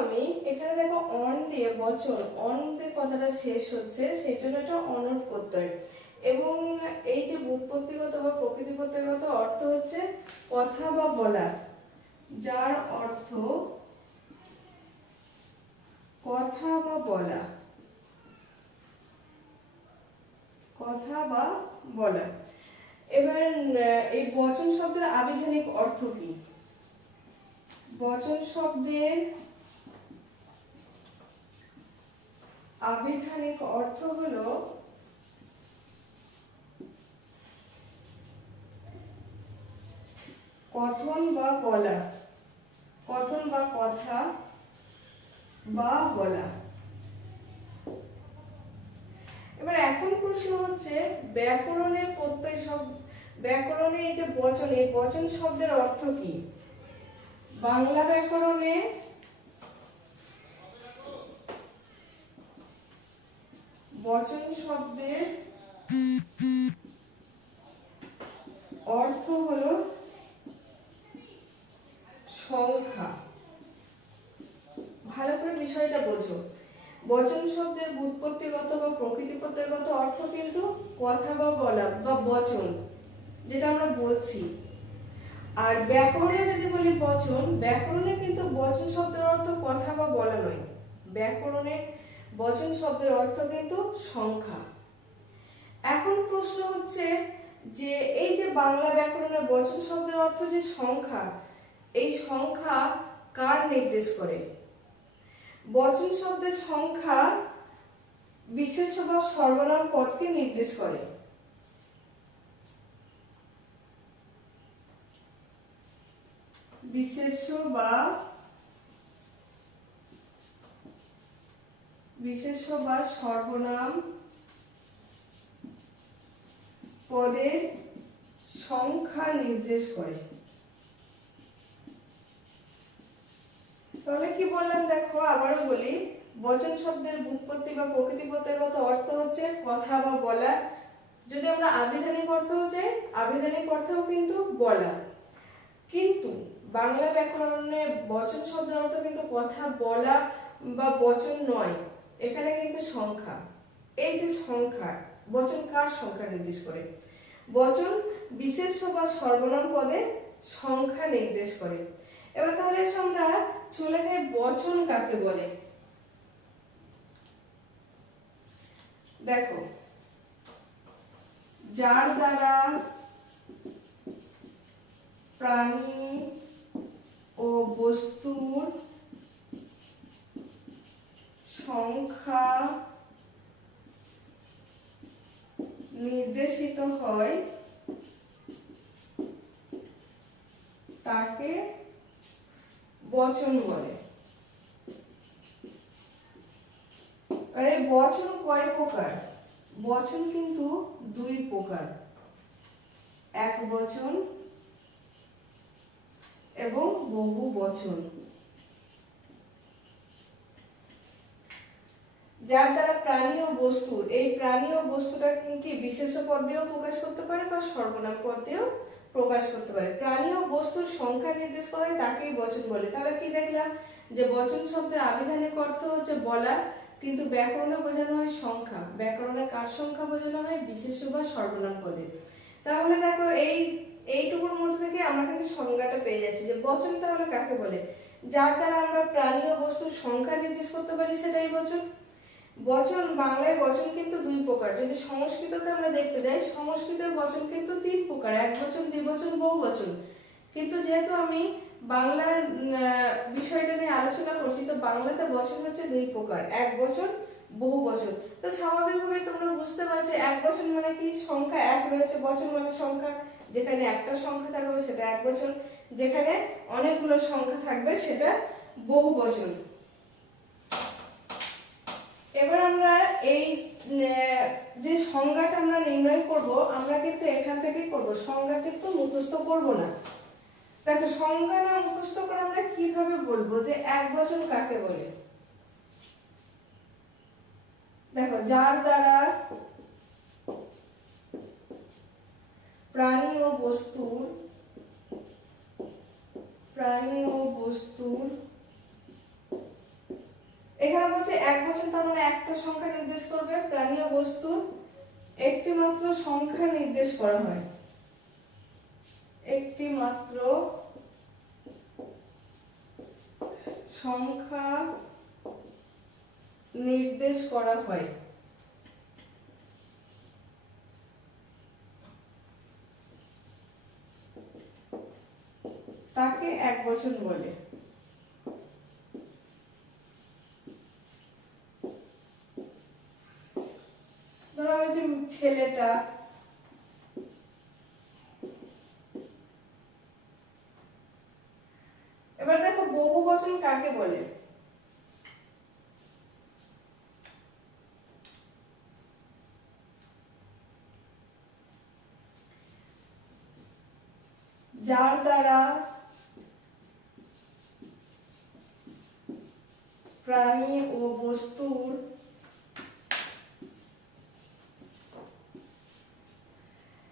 আমি এখানে দেখো অন দিয়ে বচন অন দিয়ে কথাটা শেষ হচ্ছে, সেই জন্য এটা অনট প্রত্যয়। এবং এই যে বুৎপত্তিগত বা প্রকৃতিপত্তিগত অর্থ হচ্ছে কথা বা বলা, যার অর্থ কথা বা বলা, কথা বা বলা। এবার এই বচন শব্দের আবিধানিক অর্থ কি? বচন শব্দের আবিধানিক অর্থ হলো কথন বা বলা। কথন বা কথা বা বলা। এবার এখন প্রশ্ন হচ্ছে, ব্যাকরণে প্রত্যয় শব্দ ব্যাকরণে এই যে বচন, এই বচন শব্দের অর্থ কি? বাংলা ব্যাকরণে বচন শব্দের অর্থ হলো সংখ্যা। ভালো করে বিষয়টা বোঝো। বচন শব্দের বুৎপত্তিগত বা প্রকৃতিপত্তিগত অর্থ কিন্তু কথা বা বলা বা বচন, যেটা আমরা বলছি। আর ব্যাকরণে যদি বলি বচন, ব্যাকরণে কিন্তু বচন শব্দের অর্থ কথা বা বলা নয়। ব্যাকরণে বচন শব্দের অর্থ কিন্তু সংখ্যা। এখন প্রশ্ন হচ্ছে যে এই যে বাংলা ব্যাকরণে বচন শব্দের অর্থ যে সংখ্যা, এই সংখ্যা কার নির্দেশ করে? বচন শব্দের সংখ্যা বিশেষ বা সর্বনাম পদকে নির্দেশ করে। বিশেষ্য বা বিশেষ্য বা সর্বনাম পদের সংখ্যা নির্দেশ করে। তাহলে কি বললাম দেখো, আবারও বলি, বচন শব্দের বুৎপত্তি বা প্রকৃতিগত অর্থ হচ্ছে কথা বা বলা যদি আমরা আবিধানিক অর্থ যাই আবিধানিক অর্থেও কিন্তু বলা কিন্তু বাংলা ব্যাকরণে বচন শব্দের অর্থ কিন্তু কথা বলা বা বচন নয়। এখানে কিন্তু সংখ্যা। এই যে সংখ্যা, বচন কার সংখ্যা নির্দেশ করে? বচন বিশেষ বা সর্বনাম পদে সংখ্যা নির্দেশ করে। এবার তাহলে আমরা চলে যাই বচন কাকে বলে। দেখো, যার দ্বারা প্রাণী ও বস্তুর সংখ্যা নির্দেশিত হয় তাকে বচন বলে। আরে বচন কয় প্রকার? বচন কিন্তু দুই প্রকার। এক বচন এবং বহু বচন। যার দ্বারা প্রাণী ও বস্তু, এই প্রাণী ও বস্তুটা কি বিশেষ পদ দিয়েও প্রকাশ করতে পারে বা সর্বনাম পদ দিয়েও প্রকাশ করতে পারে? প্রাণী ও বস্তুর সংখ্যা নির্দেশ করে তাকেই বচন বলে। তাহলে কি দেখলাম? যে বচন শব্দের আবিধানিক অর্থ হচ্ছে বলা কিন্তু ব্যাকরণে বোঝানো হয় সংখ্যা। ব্যাকরণে কার সংখ্যা বোঝানো হয়? বিশেষ বা সর্বনাম পদে তাহলে দেখো, এই এইটুকুর মধ্যে থেকে আমরা কিন্তু সংজ্ঞাটা পেয়ে যাচ্ছি যে বচন তাহলে কাকে বলে? যার দ্বারা আমরা প্রাণী ও বস্তুর সংখ্যা নির্দেশ করতে পারি সেটাই বচন। বচন, বাংলায় বচন কিন্তু দুই প্রকার। যদি সংস্কৃততে আমরা দেখতে যাই, সংস্কৃতের বচন কিন্তু তিন প্রকার, এক বচন দ্বিবচন বহু বচন। কিন্তু যেহেতু আমি বাংলার বিষয়টা নিয়ে আলোচনা করছি, তো বাংলাতে বচন হচ্ছে দুই প্রকার, এক বচন, বহু বচন। তো স্বাভাবিকভাবে তোমরা বুঝতে পারছ, এক বচন মানে কি? সংখ্যা এক রয়েছে, বচন মানে সংখ্যা। যেখানে একটা সংখ্যা থাকবে, সেটা এক বচন। যেখানে অনেকগুলো সংখ্যা থাকবে, সেটা বহু বচন। এবার আমরা এই যে সংজ্ঞাটা আমরা নির্ণয় করব, আমরা কিন্তু এখান থেকেই করব। সংজ্ঞা কিন্তু মুখস্থ করব না। দেখো, সংজ্ঞা না মুখস্থ করে আমরা কীভাবে বলব যে এক বচন কাকে বলে? দেখো, যার দ্বারা প্রাণী ও বস্তুর, প্রাণী ও বস্তুর এখানে বলছে, এক বছর তার মানে একটা সংখ্যা নির্দেশ করবে প্রাণী ও বস্তু একটি মাত্র সংখ্যা নির্দেশ করা হয়। একটি মাত্র সংখ্যা নির্দেশ করা হয়। তাকে এক বছর বলে ধরো আমি যে ছেলেটা এবার দেখো বহু বচন কাকে বলে যার দ্বারা প্রাণী ও বস্তুর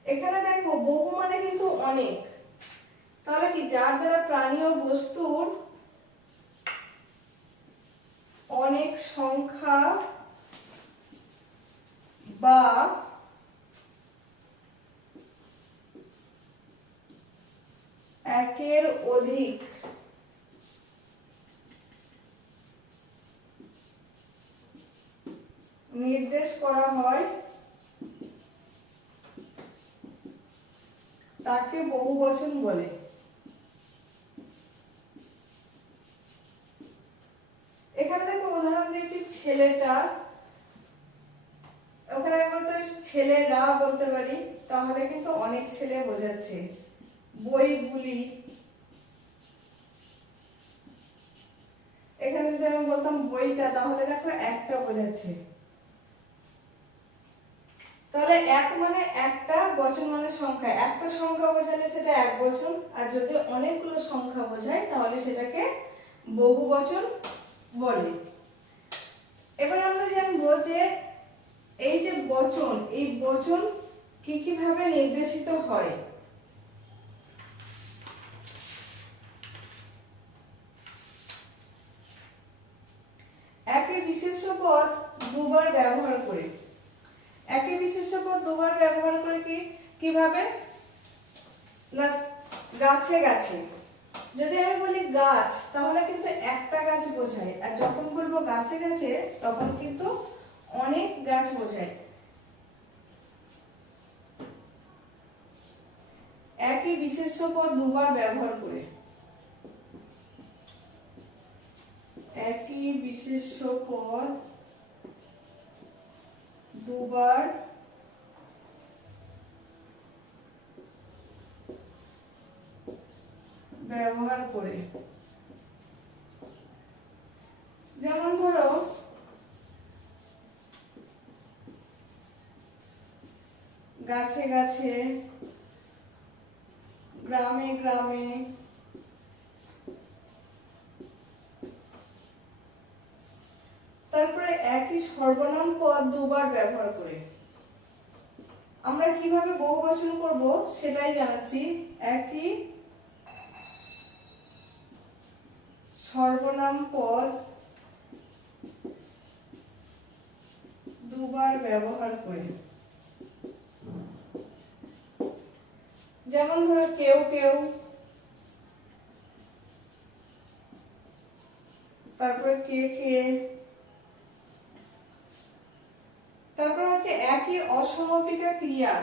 এখানে দেখো বহু মানে কিন্তু অনেক। তাহলে কি যার দ্বারা প্রাণী ও বস্তুর অনেক সংখ্যা বা একের অধিক। নির্দেশ করা হয়। তাকে বহু বচন বলে। এখানে দেখো উদাহরণ দিয়েছি ছেলেটা। ওখানে বলতে ছেলেরা বলতে পারি, তাহলে কিন্তু অনেক ছেলে বোঝাচ্ছে। বইগুলি এখানে যদি বইটা, তাহলে দেখো একটা বোঝাচ্ছে। তাহলে এক মানে একটা বচন মানে সংখ্যা। একটা সংখ্যা বোঝালে সেটা এক বচন, আর যদি অনেকগুলো সংখ্যা বোঝায়, তাহলে সেটাকে বহু বচন বলে। এবার আমরা জানব যে এই যে বচন, এই বচন কি কি ভাবে নির্দেশিত হয় একই বিশেষ্য পদ দুবার ব্যবহার করে। একই বিশেষ্য পদ দুবার ব্যবহার করে কি, কীভাবে? গাছে গাছে। যদি আমি বলি গাছ, তাহলে কিন্তু একটা গাছ বোঝায়। আর যখন বলব গাছে গাছে, তখন কিন্তু অনেক গাছ বোঝায়। একই বিশেষ্য পদ দুবার ব্যবহার করে। একই বিশেষ্য পদ দুবার ব্যবহার করে। যেমন ধরো গাছে গাছে গ্রামে গ্রামে তারপরে একই সর্বনাম দুবার ব্যবহার করে। আমরা কীভাবে বহু বচন করব সেটাই জানাচ্ছি। একই সর্বনাম পদ দুবার ব্যবহার করে। যেমন ধরো কেউ কেউ, তারপরে কে কে তারপর হচ্ছে একই অসমাপিকা ক্রিয়া।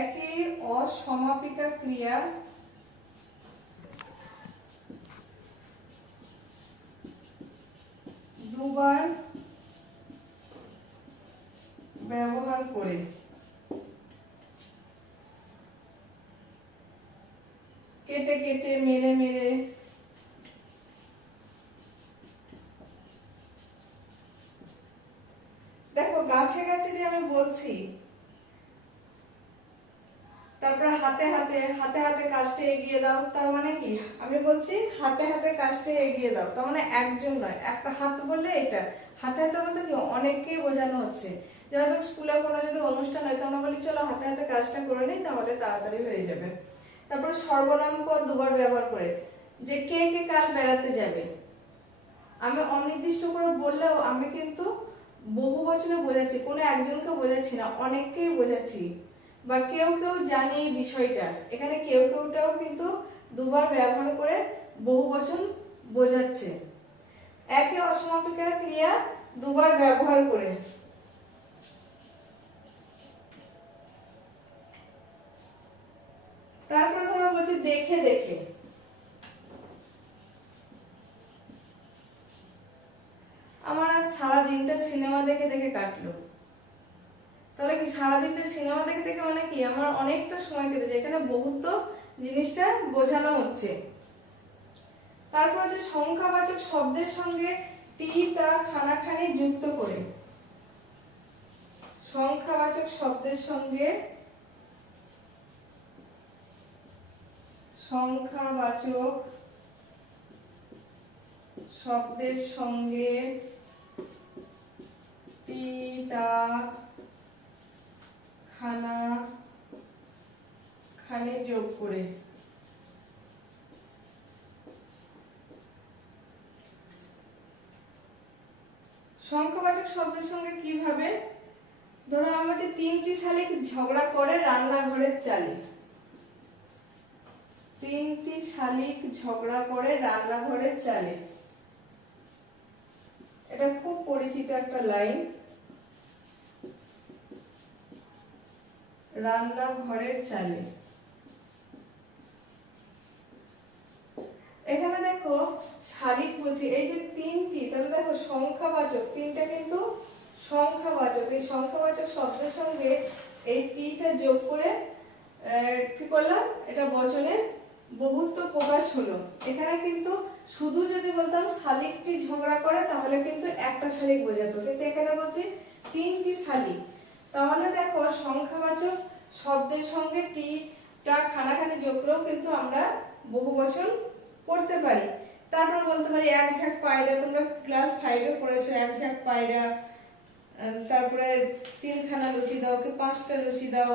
একই অসমাপিকা ক্রিয়া। দুবার ব্যবহার করে। কেটে কেটে মেরে মেরে দেখো, গাছে গাছে যে আমি বলছি, তারপরে হাতে হাতে হাতে হাতে কাজটা এগিয়ে দাও, তার মানে কি? আমি বলছি, হাতে হাতে কাজটা এগিয়ে দাও, তার মানে একজন নয়, একটা হাত বললে এটা। হাতে হাতে বলতে কি? অনেককেই বোঝানো হচ্ছে। যেমন স্কুলে কোনো যদি অনুষ্ঠান হয়, তো আমরা বলি, চলো, হাতে হাতে কাজটা করে নিই, তাহলে তাড়াতাড়ি হয়ে যাবে। তারপরে সর্বনাম পদ দুবার ব্যবহার করে। যে কে কে কাল বেড়াতে যাবে? আমি অনির্দিষ্ট করে বললেও আমি কিন্তু বহু বচনে বোঝাচ্ছি, কোনো একজনকে বোঝাচ্ছি না, অনেককেই বোঝাচ্ছি। বা কেউ কেউ জানে এই বিষয়টা। এখানে কেউ কেউটাও কিন্তু দুবার ব্যবহার করে বহু বচন বোঝাচ্ছে। একে অসমাপিকা ক্রিয়া দুবার ব্যবহার করে। তারপরে ধরো বলছে দেখে দেখে। আমার আজ সারা দিনটা সিনেমা দেখে দেখে কাটলো। তাহলে কি সারাদিনটা সিনেমা দেখে দেখে মানে কি? আমার অনেকটা সময় কেটেছে এখানে বহুত জিনিসটা বোঝানো হচ্ছে। তারপর হচ্ছে সংখ্যাবাচক শব্দের সঙ্গে টি টা খানাখানি যুক্ত করে। সংখ্যাবাচক শব্দের সঙ্গে সংখ্যাবাচক শব্দের সঙ্গে টা খানা, খানে যোগ করে। সংখ্যাবাচক শব্দের সঙ্গে কীভাবে? ধরো আমাদের তিনটি শালিক ঝগড়া করে রান্নাঘরের চালে। তিনটি শালিক ঝগড়া করে রান্নাঘরের চালে। এটা খুব পরিচিত একটা লাইন। রান্নাঘরের চালে। এখানে দেখো শালিক বলছি, এই যে তিনটি, তাহলে দেখো সংখ্যাবাচক, তিনটা কিন্তু সংখ্যাবাচক। এই সংখ্যাবাচক শব্দের সঙ্গে এই টিটা যোগ করে কি করলাম? এটা বচনে বহুত্ব প্রকাশ হলো। এখানে কিন্তু শুধু যদি বলতাম শালিকটি ঝগড়া করে, তাহলে কিন্তু একটা শালিক বোঝাতো। কিন্তু এখানে বলছি তিনটি শালিক। তাহলে দেখো, সংখ্যাবাচক শব্দের সঙ্গে টি টা খানাখানি যোগ করেও কিন্তু আমরা বহু বচন করতে পারি। তারপর বলতে পারি, এক ঝাঁক পায়রা, তোমরা ক্লাস ফাইভে পড়েছো, এক ঝাঁক পায়রা তারপরে তিনখানা লুচি দাও, কি পাঁচটা লুচি দাও।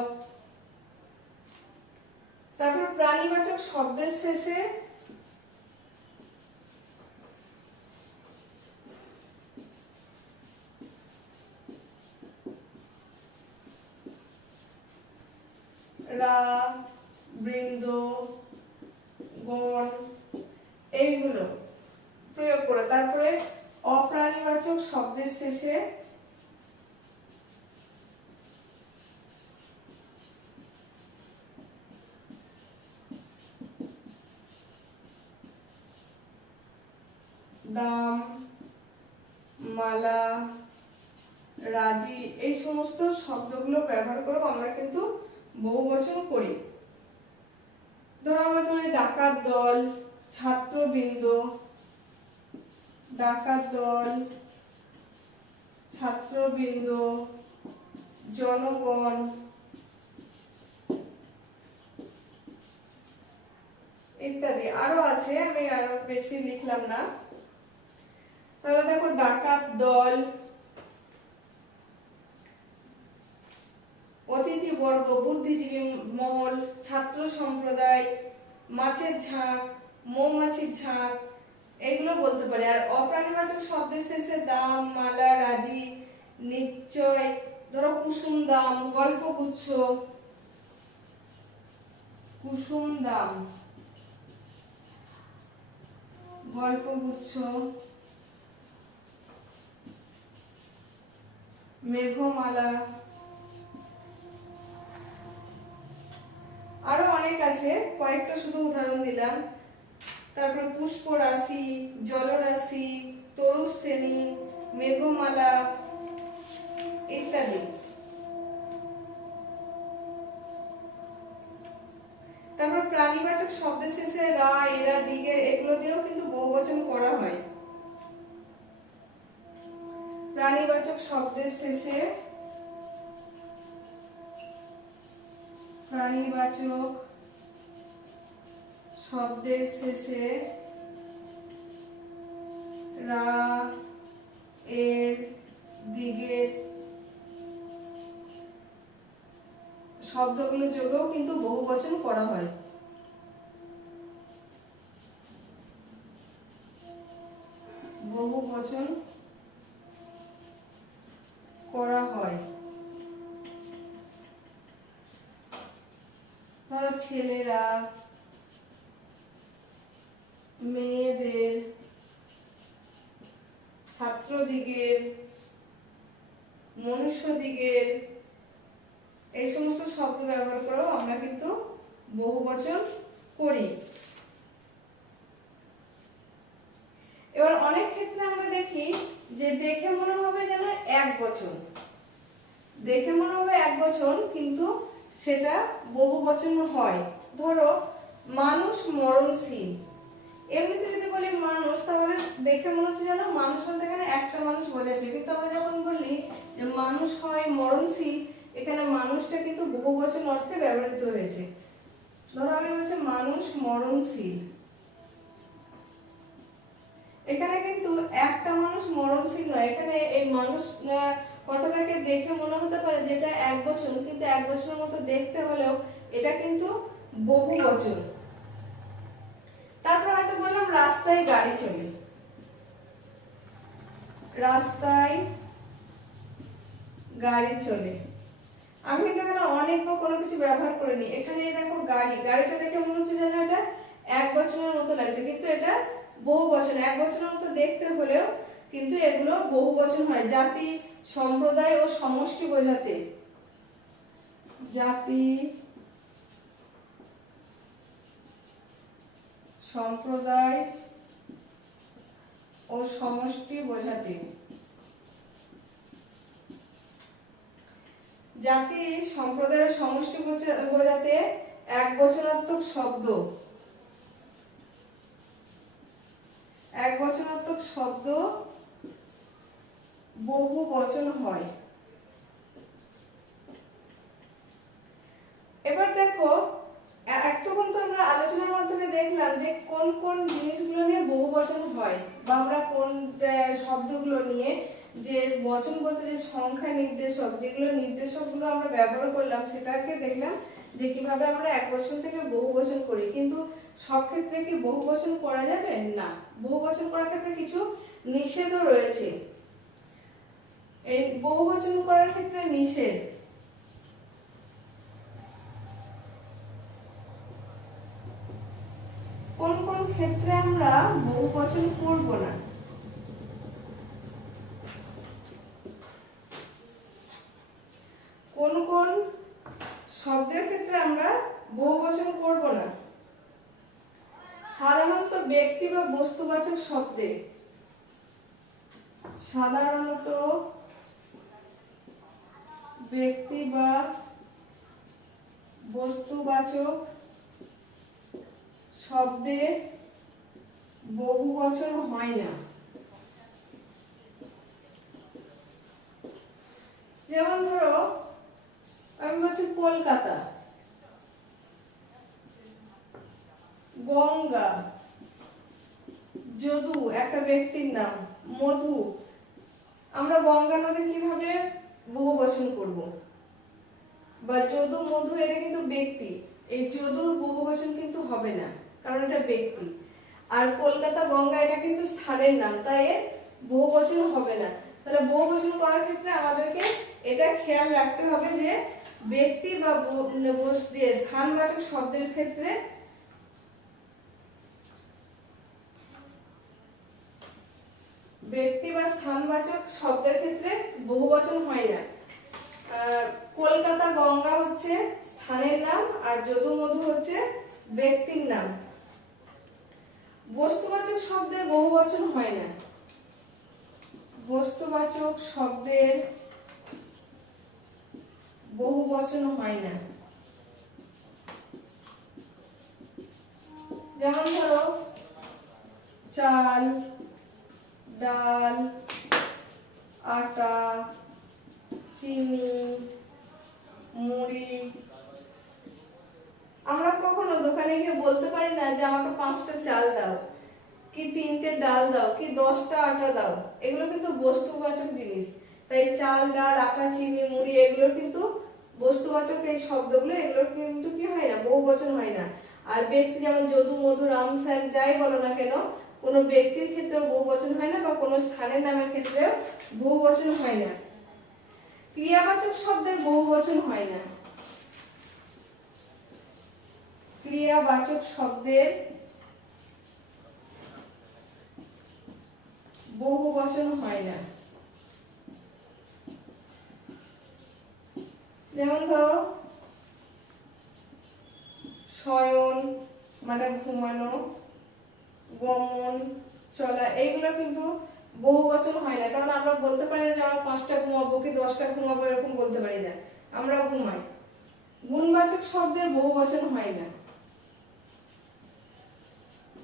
তারপর প্রাণীবাচক শব্দের শেষে রা বৃন্দ গণ এইগুলো প্রয়োগ করে। তারপরে অপ্রাণীবাচক শব্দের শেষে দাম মালা রাজি এই সমস্ত শব্দগুলো ব্যবহার করে আমরা কিন্তু বহু বছর করি। ধরো আমরা ধরি ডাকাত দল, ছাত্রবৃন্দ, ডাকাত দল, ছাত্রবৃন্দ, জনগণ, ইত্যাদি। আরও আছে, আমি আরও বেশি লিখলাম না। তাহলে দেখো ডাকাত দল বর্গ, বুদ্ধিজীবী মহল, ছাত্র সম্প্রদায়, মাছের ঝাঁক, মৌমাছির ঝাঁক, এগুলো বলতে পারি। আর অপ্রাণীবাচক শব্দের শেষে দাম, মালা, রাজি নিশ্চয় ধরো কুসুম দাম, গল্পগুচ্ছ, কুসুম দাম, গল্পগুচ্ছ, মেঘমালা আরও অনেক আছে, কয়েকটা শুধু উদাহরণ দিলাম। তারপর পুষ্প রাশি জলরাশি তরু শ্রেণি, মেঘমালা ইত্যাদি। তারপর প্রাণীবাচক শব্দের শেষে রা এরা, দিগের, এগুলো দিয়েও কিন্তু বহুবচন করা হয়। প্রাণীবাচক শব্দের শেষে প্রাণীবাচক শব্দের শেষে রা এর দিকে শব্দগুলোর যোগেও কিন্তু বহু বচন করা হয়। বহু বচন করা হয়। ছেলেরা মেয়েদের ছাত্রদিগের, মনুষ্যদিগের, এই সমস্ত শব্দ ব্যবহার করেও আমরা কিন্তু বহু বচন করি। এবার অনেক ক্ষেত্রে আমরা দেখি যে দেখে মনে হবে যেন এক বচন। দেখে মনে হবে এক বচন কিন্তু সেটা বহু বচন হয়। ধরো, মানুষ মরণশীল। এমনিতে যদি বলি মানুষ, তাহলে দেখে মনে হচ্ছে যেন মানুষ বলতে এখানে একটা মানুষ বোঝাচ্ছে। কিন্তু আমরা যখন বলি যে মানুষ হয় মরণশীল, এখানে মানুষটা কিন্তু বহু বচন অর্থে ব্যবহৃত হয়েছে। ধরো আমি বলছি মানুষ মরণশীল। এখানে কিন্তু একটা মানুষ মরণশীল নয়, এখানে এই মানুষ কথাটাকে দেখে মনে হতে পারে যে এটা এক বচন, কিন্তু এক বছরের মতো দেখতে হলেও এটা কিন্তু বহু বচন। তারপর হয়তো বললাম, রাস্তায় গাড়ি চলে। রাস্তায় গাড়ি চলে। আমি কিন্তু এখানে অনেক বা কোনো কিছু ব্যবহার করিনি। এখানে দেখো গাড়ি। গাড়িটা দেখে মনে হচ্ছে যেন এটা এক বছরের মতো লাগছে, কিন্তু এটা বহু বছর এক বছরের মতো দেখতে হলেও কিন্তু এগুলো বহু বচন হয়। জাতি, সম্প্রদায় ও সমষ্টি বোঝাতে। জাতি, সম্প্রদায় ও সমষ্টি বোঝাতে। জাতি সম্প্রদায়ের সমষ্টি বোঝা- বোঝাতে এক বচনাত্মক শব্দ। এক বচনাত্মক শব্দ বহু বচন হয়। এবার দেখো এতক্ষণ তো আমরা আলোচনার মাধ্যমে দেখলাম যে কোন কোন জিনিসগুলো নিয়ে বহু বচন হয় বা আমরা কোন শব্দগুলো নিয়ে যে বচন বলতে যে সংখ্যা নির্দেশক, যেগুলো নির্দেশকগুলো আমরা ব্যবহার করলাম, সেটাকে দেখলাম যে কীভাবে আমরা এক বচন থেকে বহু বচন করি। কিন্তু সব ক্ষেত্রে কি বহু বচন করা যাবে? না। বহু বচন করার ক্ষেত্রে কিছু নিষেধও রয়েছে। এই বহু বচন করার ক্ষেত্রে নিষেধ। কোন কোন ক্ষেত্রে আমরা বহু বচন করব না? কোন কোন শব্দের ক্ষেত্রে আমরা বহু বচন করব না? সাধারণত ব্যক্তি বা বস্তুবাচক শব্দে। সাধারণত ব্যক্তি বা বস্তুবাচক শব্দে বহু বচন হয় না। যেমন ধরো, আমি বলছি কলকাতা। গঙ্গা। যদু, একটা ব্যক্তির নাম। মধু। আমরা গঙ্গা নদী কীভাবে বহু বচন করব। বা যদু মধু এটা কিন্তু ব্যক্তি। এই যদুর বহু বচন কিন্তু হবে না, কারণ এটা ব্যক্তি। আর কলকাতা গঙ্গা এটা কিন্তু স্থানের নাম, তাই এর বহু বচন হবে না। তাহলে বহু বচন করার ক্ষেত্রে আমাদেরকে এটা খেয়াল রাখতে হবে যে ব্যক্তি বা স্থানবাচক শব্দের ক্ষেত্রে ব্যক্তি বা স্থানবাচক শব্দের ক্ষেত্রে বহুবচন হয় না কলকাতা গঙ্গা হচ্ছে স্থানের নাম আর যদু মধু হচ্ছে ব্যক্তির নাম। বস্তুবাচক শব্দের বহুবচন হয় না বস্তুবাচক শব্দের বহুবচন হয় না যেমন ধরো, চাল ডাল, আটা, চিনি, মুড়ি। আমরা কখনো দোকানে গিয়ে বলতে পারি না যে আমাকে পাঁচটা চাল দাও, কি তিনটে ডাল দাও, কি দশটা আটা দাও। এগুলো কিন্তু বস্তুবাচক জিনিস। তাই চাল, ডাল, আটা, চিনি, মুড়ি এগুলো কিন্তু বস্তুবাচক এই শব্দগুলো এগুলো কিন্তু কি হয় না বহু বচন হয় না। আর ব্যক্তি যেমন যদু, মধু, রাম, স্যার, যাই বলো না কেন কোনো ব্যক্তির ক্ষেত্রেও বহু বচন হয় না বা কোনো স্থানের নামের ক্ষেত্রেও বহু বচন হয় না। ক্রিয়াবাচক শব্দের বহু বচন হয় না। ক্রিয়াবাচক শব্দের বহু বচন হয় না। যেমন ধরো, শয়ন মানে ঘুমানো গমন চলা, এইগুলো কিন্তু বহু বচন হয় না। কারণ আমরা বলতে পারি না যে আমরা পাঁচটা ঘুমাবো কি দশটা ঘুমাবো, এরকম বলতে পারি না। আমরা ঘুমাই। গুণবাচক শব্দের বহু বচন হয় না।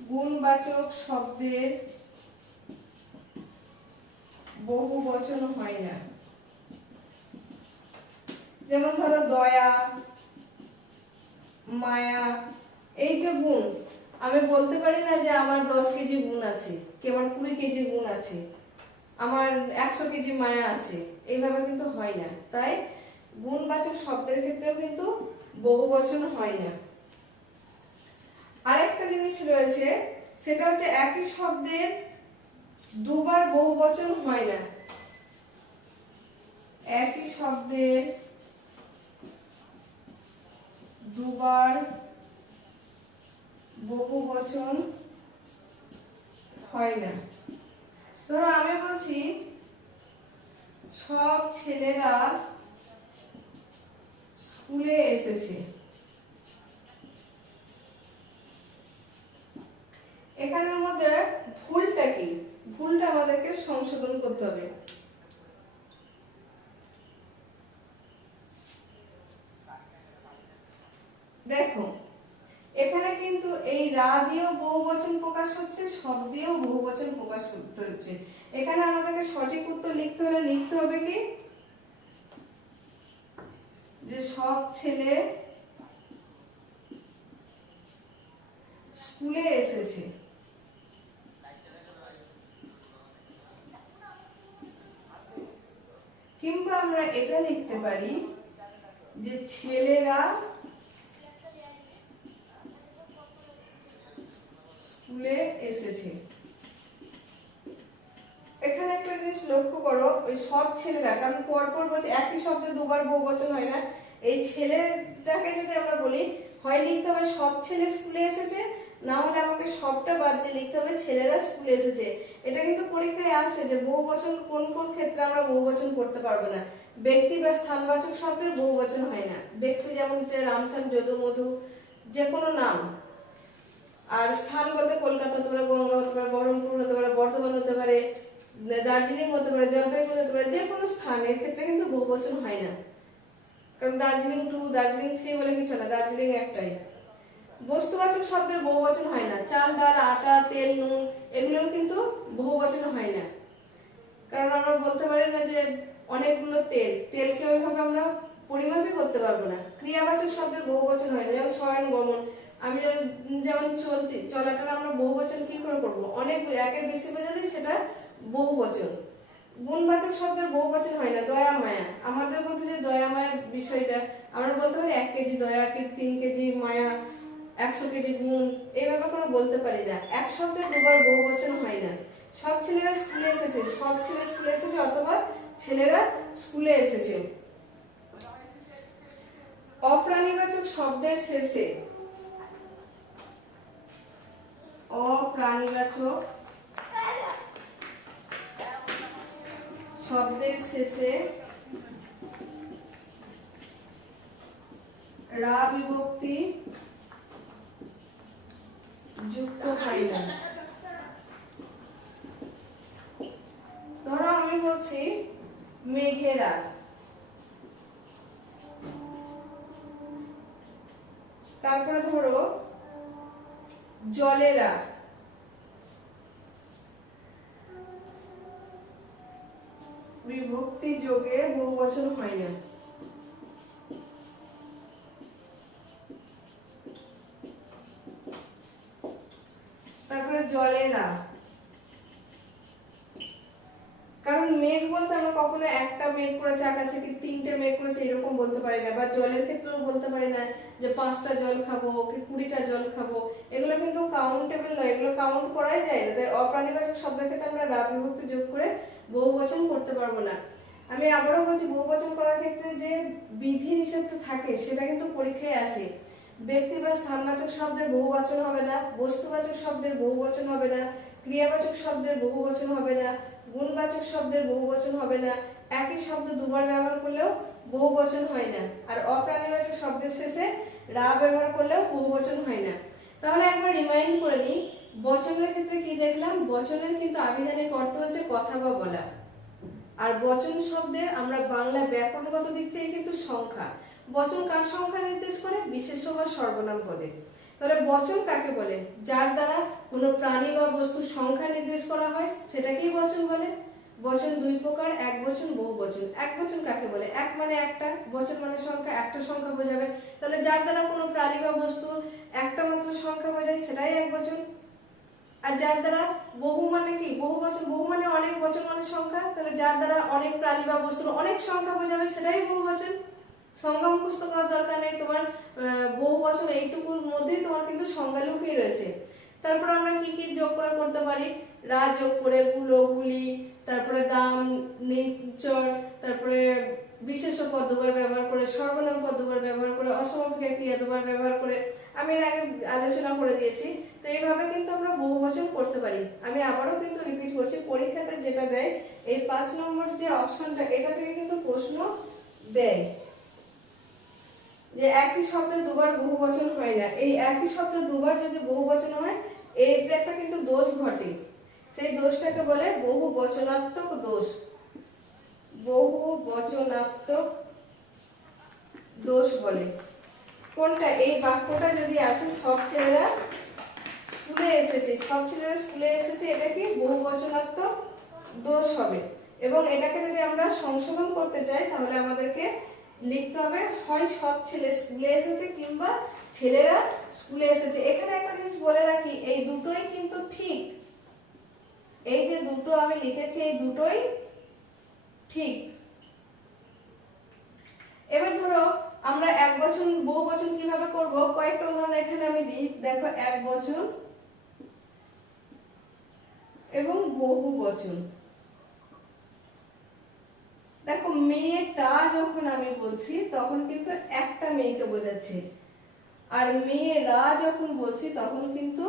গুণবাচক শব্দের বহু বচন হয় না। যেমন ধরো দয়া, মায়া, এই যে গুণ আমি বলতে পারি না যে আমার দশ কেজি গুণ আছে, কি আমার কুড়ি কেজি গুণ আছে, আমার একশো কেজি মায়া আছে, এইভাবে কিন্তু হয় না। তাই গুণবাচক শব্দের ক্ষেত্রেও কিন্তু বহু বচন হয় না। আরেকটা জিনিস রয়েছে, সেটা হচ্ছে একই শব্দের দুবার বহু বচন হয় না। একই শব্দের দুবার বহু বচন হয় না। ধরো আমি বলছি, সব ছেলেরা স্কুলে এসেছে। এখানের মধ্যে ভুলটা কি? ভুলটা আমাদেরকে সংশোধন করতে হবে। দেখো রা দিয়েও বহু বচন প্রকাশ হচ্ছে সব দিয়েও বহু বচন প্রকাশ করতে হচ্ছে। এখানে আমাদেরকে সঠিক উত্তর লিখতে হলে লিখতে হবে কি? যে সব ছেলে স্কুলে এসেছে। কিংবা আমরা এটা লিখতে পারি যে ছেলেরা স্কুলে এসেছে। এখানে একটা জিনিস লক্ষ্য করো, ওই সব ছেলেরা, কারণ পরপর বলছে একই শব্দে দুবার বহুবচন হয় না, এই ছেলেটাকে যদি আমরা বলি, হয় লিখতে হবে, সব ছেলে স্কুলে এসেছে, না হলে আমাকে সবটা বাদ দিয়ে লিখতে হবে, ছেলেরা স্কুলে এসেছে। এটা কিন্তু পরীক্ষায় আসছে যে বহু বচন কোন কোন ক্ষেত্রে আমরা বহু বচন করতে পারব না। ব্যক্তি বা স্থানবাচক শব্দের বহু বচন হয় না। ব্যক্তি যেমন হচ্ছে রামসান যদু মধু যে কোনো নাম। আর স্থান বলতে কলকাতা হতে পারে, গঙ্গা হতে পারে, বহরমপুর হতে পারে, বর্ধমান হতে পারে, দার্জিলিং হতে পারে, জলপাইগুড়ি হতে পারে, যে কোনো স্থানের ক্ষেত্রে কিন্তু বহু বচন হয় না। কারণ দার্জিলিং টু, দার্জিলিং থ্রি বলে কিছু না, দার্জিলিং একটাই। বস্তুবাচক শব্দের বহু বচন হয় না। চাল, ডাল, আটা, তেল, নুন, এগুলোর কিন্তু বহু বচন হয় না। কারণ আমরা বলতে পারি না যে অনেকগুলো তেল, তেলকে ওইভাবে আমরা পরিমাপই করতে পারব না। ক্রিয়াবাচক শব্দের বহু বচন হয় না, যেমন শয়ন গমন আমি যেমন চলছি চলাটা আমরা বহু বচন কি করে করব? অনেক একের বেশি বোঝালে সেটা বহু বচন। গুণবাচক শব্দের বহু বচন হয় না, দয়া, মায়া। আমাদের মধ্যে যে দয়া মায়ার বিষয়টা, আমরা বলতে পারি এক কেজি দয়া তিন কেজি মায়া, একশো কেজি গুণ এইভাবে কোনো বলতে পারি না। এক শব্দে দুবার বহু বচন হয় না। সব ছেলেরা স্কুলে এসেছে, সব ছেলে স্কুলে এসেছে অথবা ছেলেরা স্কুলে এসেছে। অপ্রাণীবাচক শব্দের শেষে অপ্রাণীবাচক শব্দের শেষে রা বিভক্তি যুক্ত হয় না ধরো আমি বলছি মেঘেরা। তারপরে ধরো জলেরা বিভক্তি যোগে বহু বচন হয় না। তারপরে জলেরা কারণ মেঘ বলতে আমরা কখনো একটা মেঘ করেছে আকাশে কি তিনটে মেঘ করেছে, এরকম বলতে পারি না, বা জলের ক্ষেত্রেও বলতে পারি না যে পাঁচটা জল খাব, কি কুড়িটা জল খাব কাউন্টেবল নয় এগুলো কাউন্ট করাই যায় না। তাই অপ্রাণীবাচক শব্দের ক্ষেত্রে আমরা রাব বিভক্তি যোগ করে বহু বচন করতে পারব না। আমি আবারও বলছি, বহু বচন করার ক্ষেত্রে যে বিধি নিষেধটা থাকে, সেটা কিন্তু পরীক্ষায় আসে। ব্যক্তি বা স্থানবাচক শব্দের বহু বচন হবে না, বস্তুবাচক শব্দের বহু বচন হবে না, ক্রিয়াবাচক শব্দের বহু বচন হবে না, গুণবাচক শব্দের বহু বচন হবে না, একই শব্দ দুবার ব্যবহার করলেও বহু বচন হয় না। আর অপ্রাণীবাচক শব্দের শেষে রা ব্যবহার করলেও বহু বচন হয় না। তাহলে একবার রিমাইন্ড করে নিই, বচনের ক্ষেত্রে কি দেখলাম? বচনের কিন্তু আবিধানিক অর্থ হচ্ছে কথা বা বলা। আর বচন শব্দের আমরা বাংলা ব্যাকরণগত দিক থেকে কিন্তু সংখ্যা। বচন কার সংখ্যা নির্দেশ করে? বিশেষ্য বা সর্বনাম পদে। তাহলে বচন কাকে বলে? যার দ্বারা কোনো প্রাণী বা বস্তুর সংখ্যা নির্দেশ করা হয়, সেটাকেই বচন বলে। বচন দুই প্রকার, এক বচন, বহু বচন। এক বচন কাকে বলে? এক মানে একটা, বচন মানে সংখ্যা, একটা সংখ্যা বোঝাবে। তাহলে যার দ্বারা কোনো প্রাণী বা বস্তু একটা মাত্র সংখ্যা বোঝায়, সেটাই এক বচন। আর যার দ্বারা বহু মানে কি? বহু বচন, বহু মানে অনেক বচন মানে সংখ্যা। তাহলে যার দ্বারা অনেক প্রাণী বা বস্তুর অনেক সংখ্যা বোঝাবে, সেটাই বহু বচন। সংজ্ঞা মুখস্থ করার দরকার নেই তোমার। বহু বচন এইটুকুর মধ্যেই তোমার কিন্তু সংজ্ঞা লুকিয়ে রয়েছে। তারপর আমরা কি কি যোগ করে করতে পারি? রা যোগ করে গুলো গুলি তারপরে দাম নিচর তারপরে বিশেষ পদ্মবার ব্যবহার করে, সর্বনাম পদ্মবার ব্যবহার করে অসমাপিকা ক্রিয়া দুবার ব্যবহার করে, আমি এর আগে আলোচনা করে দিয়েছি। তো এইভাবে কিন্তু আমরা বহু বচন করতে পারি। আমি আবারও কিন্তু রিপিট করছি, পরীক্ষাতে যেটা দেয়, এই পাঁচ নম্বর যে অপশনটা এটা থেকে কিন্তু প্রশ্ন দেয়। যে একই শব্দে দুবার বহু বচন হয় না। এই একই শব্দে দুবার যদি বহু বচন হয় এইটা একটা কিন্তু দোষ ঘটে। সেই দোষটাকে বলে বহু বচনাত্মক দোষ। বহু বচনাত্মক দোষ বলে। কোনটা? এই বাক্যটা যদি আসে, সব ছেলেরা স্কুলে এসেছে। সব ছেলেরা স্কুলে এসেছে, এটা কি বহু বচনাত্মক দোষ হবে? এবং এটাকে যদি আমরা সংশোধন করতে চাই, তাহলে আমাদেরকে লিখতে হবে, হয় সব ছেলে স্কুলে এসেছে কিংবা ছেলেরা স্কুলে এসেছে। এখানে একটা জিনিস বলে রাখি, এই দুটোই কিন্তু ঠিক। এই যে দুটো আমি লিখেছি, এই দুটোই ঠিক। এবার ধরো, আমরা এক বছর বহু বচন কীভাবে করব? কয়েকটা উদাহরণ এখানে আমি দিই। দেখো, এক বছর এবং বহু বচন। দেখো, মেয়েটা যখন আমি বলছি, তখন কিন্তু একটা মেয়েকে বোঝাচ্ছে। আর মেয়েরা যখন বলছি, তখন কিন্তু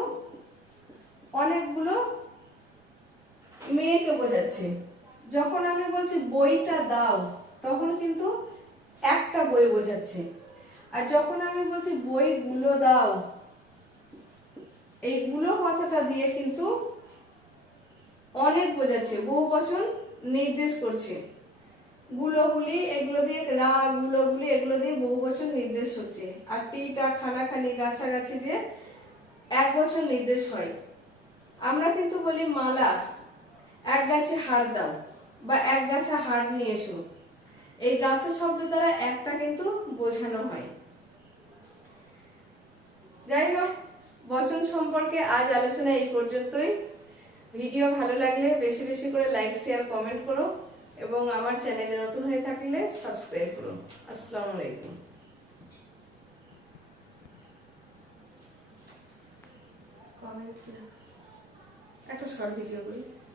অনেকগুলো মেয়েকে বোঝাচ্ছে। যখন আমি বলছি, বইটা দাও, তখন কিন্তু একটা বই বোঝাচ্ছে। আর যখন আমি বলছি, বইগুলো দাও, এইগুলো কথাটা দিয়ে কিন্তু অনেক বোঝাচ্ছে। বহু বচন নির্দেশ করছে। গুলোগুলি, এগুলো দিয়ে রা, গুলোগুলি, এগুলো দিয়ে বহু বছর নির্দেশ হচ্ছে। আর টিটা, খানাখানি, গাছাগাছি দিয়ে এক বছর নির্দেশ হয়। আমরা কিন্তু বলি মালা। এক গাছে হাড় দাও বা এক গাছে হাড় নিয়ে এসো। এই গাছের শব্দ দ্বারা একটা কিন্তু বোঝানো হয়। যাই হোক, বচন সম্পর্কে আজ আলোচনা এই পর্যন্তই। ভিডিও ভালো লাগলে বেশি বেশি করে লাইক শেয়ার কমেন্ট করো এবং আমার চ্যানেলে নতুন হয়ে থাকলে সাবস্ক্রাইব করুন আসসালামু আলাইকুম। একটা শর্ট ভিডিও করি।